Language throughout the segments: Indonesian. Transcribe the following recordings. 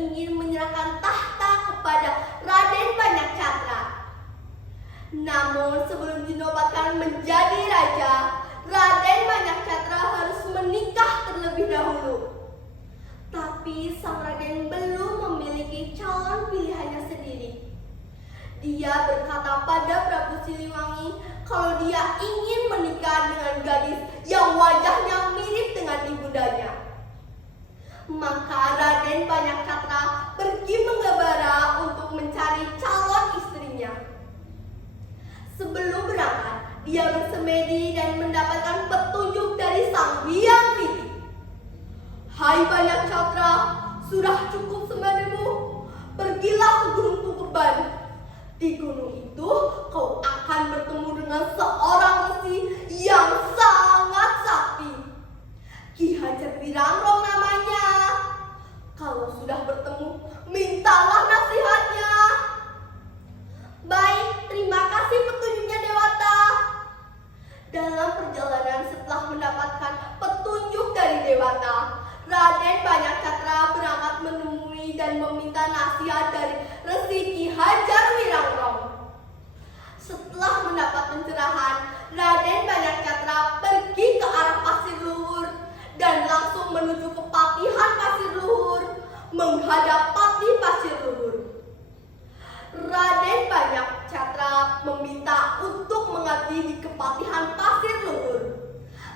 ingin menyerahkan tahta kepada Raden Banyakcatra. Namun sebelum dinobatkan menjadi raja, Raden Banyakcatra harus menikah terlebih dahulu. Tapi sang Raden belum memiliki calon pilihannya sendiri. Dia berkata pada Prabu Siliwangi kalau dia ingin menikah dengan gadis yang wajahnya mirip dengan ibundanya. Maka Raden Banyakcatra pergi menggembala untuk mencari calon istrinya. Sebelum berangkat, dia bersemedi dan mendapatkan petunjuk dari Sang Hyang Widi. "Hai Banyakcatra, sudah cukup semedimu. Pergilah ke Gunung Tungkuban. Di gunung itu kau akan bertemu dengan seorang resi yang sangat sakti. Ki Hajar Wirangrong namanya. Kalau sudah bertemu, mintalah nasihatnya." "Baik, terima kasih petunjuknya Dewata." Dalam perjalanan setelah mendapatkan petunjuk dari Dewata, Raden Banyakcatra berangkat menemui dan meminta nasihat dari Resi Ki Hajar Wirangrong. Setelah mendapat pencerahan, Raden Banyakcatra pergi ke arah Pasir Luhur dan langsung menuju ke Patihan Pasir Luhur, menghadap Pati Pasir Luhur. Raden Banyakcatra meminta untuk mengabdi di Kepatihan Pasir Luhur,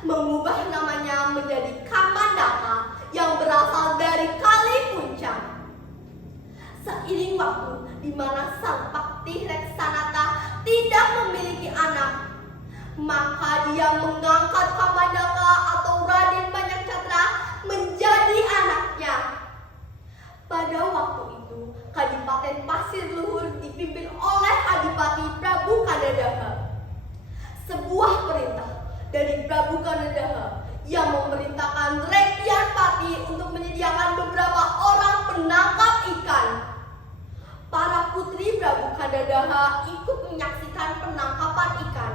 mengubah namanya menjadi Kamandaka yang berasal dari Kali Puncak. Seiring waktu di mana Sang Paktih Reksanata tidak memiliki anak, maka dia mengangkat Kamandaka atau Raden Banyakcatra menjadi anaknya. Pada waktu itu, Kadipaten Pasir Luhur dipimpin oleh Adipati Prabu Kadadaha. Sebuah perintah dari Prabu Kadadaha yang memerintahkan Rekyan Pati untuk menyediakan beberapa orang penangkap ikan. Para putri Prabu Kadadaha ikut menyaksikan penangkapan ikan.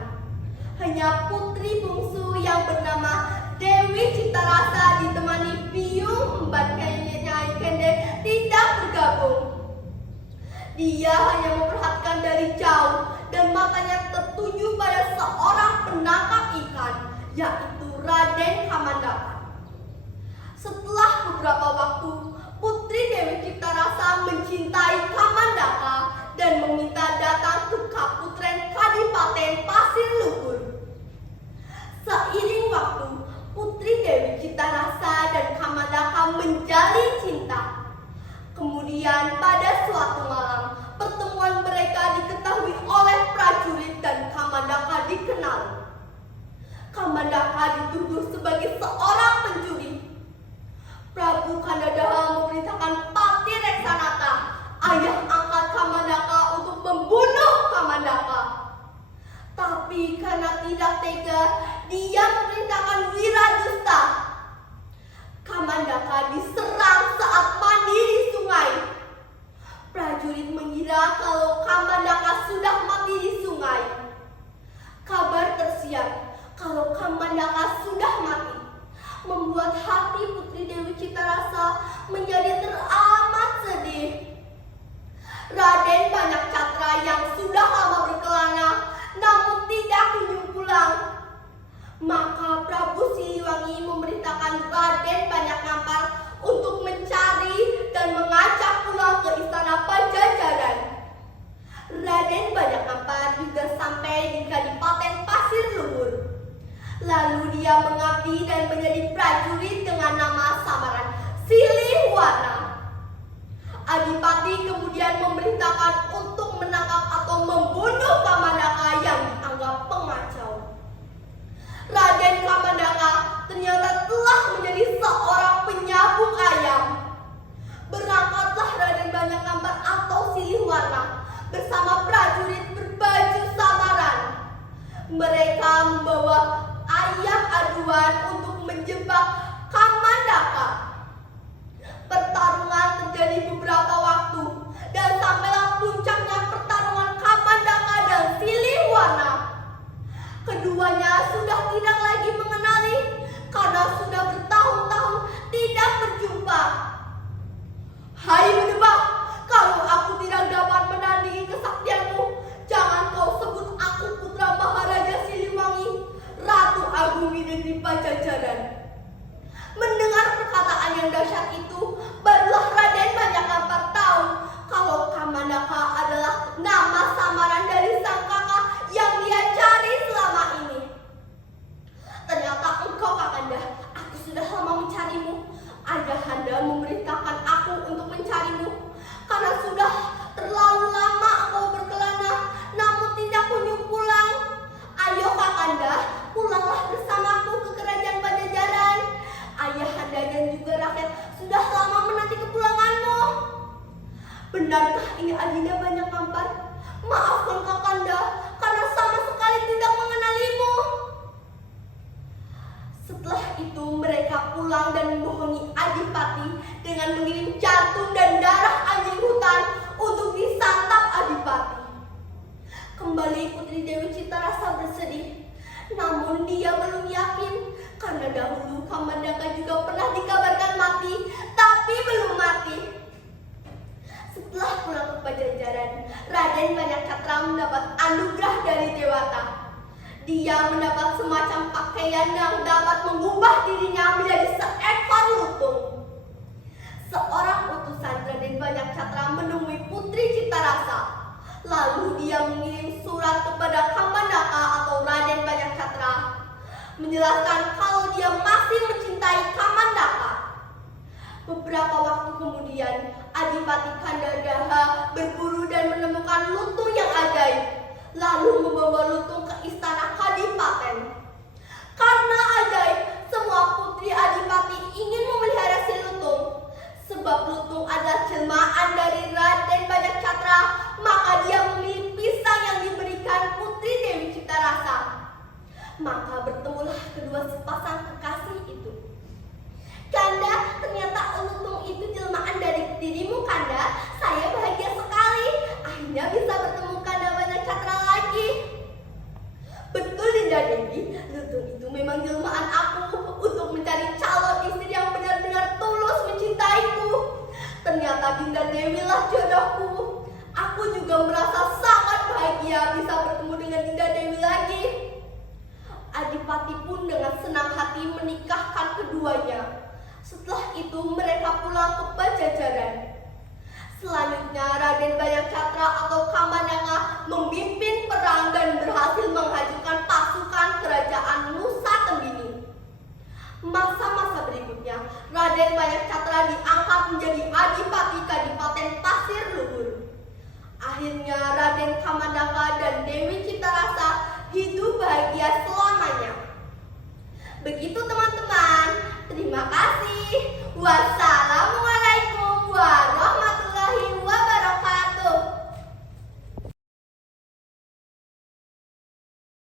Hanya putri bungsu yang bernama Dewi Citarasa ditemani Biung Embat Nyai Kende tidak bergabung. Dia hanya memperhatikan dari jauh dan matanya tertuju pada seorang penangkap ikan, yaitu Raden Kamandaka. Setelah beberapa waktu, Putri Dewi Citarasa mencintai Kamandaka dan meminta datang ke Kaputren Kadipaten Pasir Luhur. Seiring waktu, Putri Dewi Citarasa dan Kamandaka menjalin cinta. Kemudian pada suatu malam, pertemuan mereka diketahui oleh prajurit dan Kamandaka dikenal. Kamandaka dituduh sebagai seorang pencuri. Prabu Kadadaha memerintahkan Pati Reksanata, ayah angkat Kamandaka, untuk membunuh Kamandaka. Tapi karena tidak tega, dia memerintahkan Wiradusta. Kamandaka diserang saat mandi di sungai. Prajurit mengira kalau Kamandaka sudah mati di sungai. Kabar tersiar kalau Kamandaka sudah mati membuat hati Putri Dewi Citarasa menjadi teramat sedih. Raden Banyakcatra yang sudah lama berkelana namun tidak kunjung pulang. Maka Prabu Siliwangi memerintahkan Raden Banyakngampar untuk mencari dan mengajak pulang ke istana Pajajaran. Raden Banyakngampar juga sampai di Kadipaten Pasir Luhur. Lalu dia mengabdi dan menjadi prajurit dengan nama samaran Siliwana. Adipati kemudian memerintahkan untuk menangkap atau membunuh Kamandaka yang dianggap pengacau. Raden Kamandaka ternyata telah menjadi seorang penyabung ayam. Berangkatlah Raden Banyakngampar atau Siliwana bersama prajurit berbaju samaran. Mereka membawa ayam aduan untuk menjebak Kamandaka. Pertarungan terjadi beberapa waktu dan sampailah puncaknya pertarungan Kamandaka dan Siliwana. Keduanya sudah tidak lagi mengenali karena sudah bertahun-tahun tidak berjumpa. "Hai negeri Pajajaran. Mendengar perkataan yang dahsyat itu, barulah Raden Banyakambar tahu kalau Kamandaka adalah nama samaran dari sang kakak yang dia cari selama ini. Ternyata engkau, Kakanda, aku sudah lama mencarimu. Ayahanda memerintahkan aku untuk mencarimu karena sudah terlalu lama engkau berkelana, namun tidak kunjung pulang. Ayo, Kakanda, pulanglah bersamaku ke kerajaan Pajajaran. Ayahanda dan juga rakyat sudah lama menanti kepulanganmu. Benarkah ini Adinda Banyakambar? Maafkan Kakanda, karena sama sekali tidak mengenalimu. Setelah itu mereka pulang dan memohoni Adipati dengan mengirim jantung dan darah anjing hutan untuk disantap Adipati. Kembali Putri Dewi Citarasa bersedih, namun dia belum yakin karena dahulu Kamandaka juga pernah dikabarkan mati, tapi belum mati. Setelah pulang ke Pajajaran, Raden Banyakcatra mendapat anugerah dari Dewata. Dia mendapat semacam pakaian yang dapat mengubah dirinya menjadi seekor lutung. Seorang utusan Raden Banyakcatra menemui Putri Citarasa. Lalu dia mengirim surat kepada Kamandaka atau Raden Banyakcatra, menjelaskan kalau dia masih mencintai Kamandaka. Beberapa waktu kemudian, Adipati Kandagaha berburu dan menemukan lutung yang ajaib, lalu membawa lutung ke istana Kadipaten. Karena ajaib, semua putri Adipati ingin memelihara si lutung. Sebab lutung adalah jelmaan dari Raden Banyakcatra, maka dia memilih pisang yang diberikan Putri Dewi Citarasa. Maka bertemulah kedua sepasang kekasih itu. Kanda, ternyata lutung itu jelmaan dari dirimu, Kanda. Saya bahagia sekali. Akhirnya bisa bertemu Kanda Banyakcatra lagi. Betul, Dinda Dewi, lutung itu memang jelmaan aku untuk mencari calon istri yang benar-benar tulus mencintaiku. Ternyata Dinda Dewi lah jodohku. Aku juga merasa sangat bahagia bisa bertemu dengan Dinda Dewi lagi. Adipati pun dengan senang hati menikahkan keduanya. Setelah itu mereka pulang ke Pajajaran. Selanjutnya Raden Banyakcatra atau Kamandaka memimpin perang dan berhasil menghancurkan pasukan kerajaan Nusa Tembini. Masa-masa berikutnya, Raden Banyakcatra diangkat menjadi Adipati Kadipaten Pasir Luhur. Akhirnya Raden Kamandaka dan Dewi Citarasa hidup bahagia selamanya. Begitu teman-teman, terima kasih.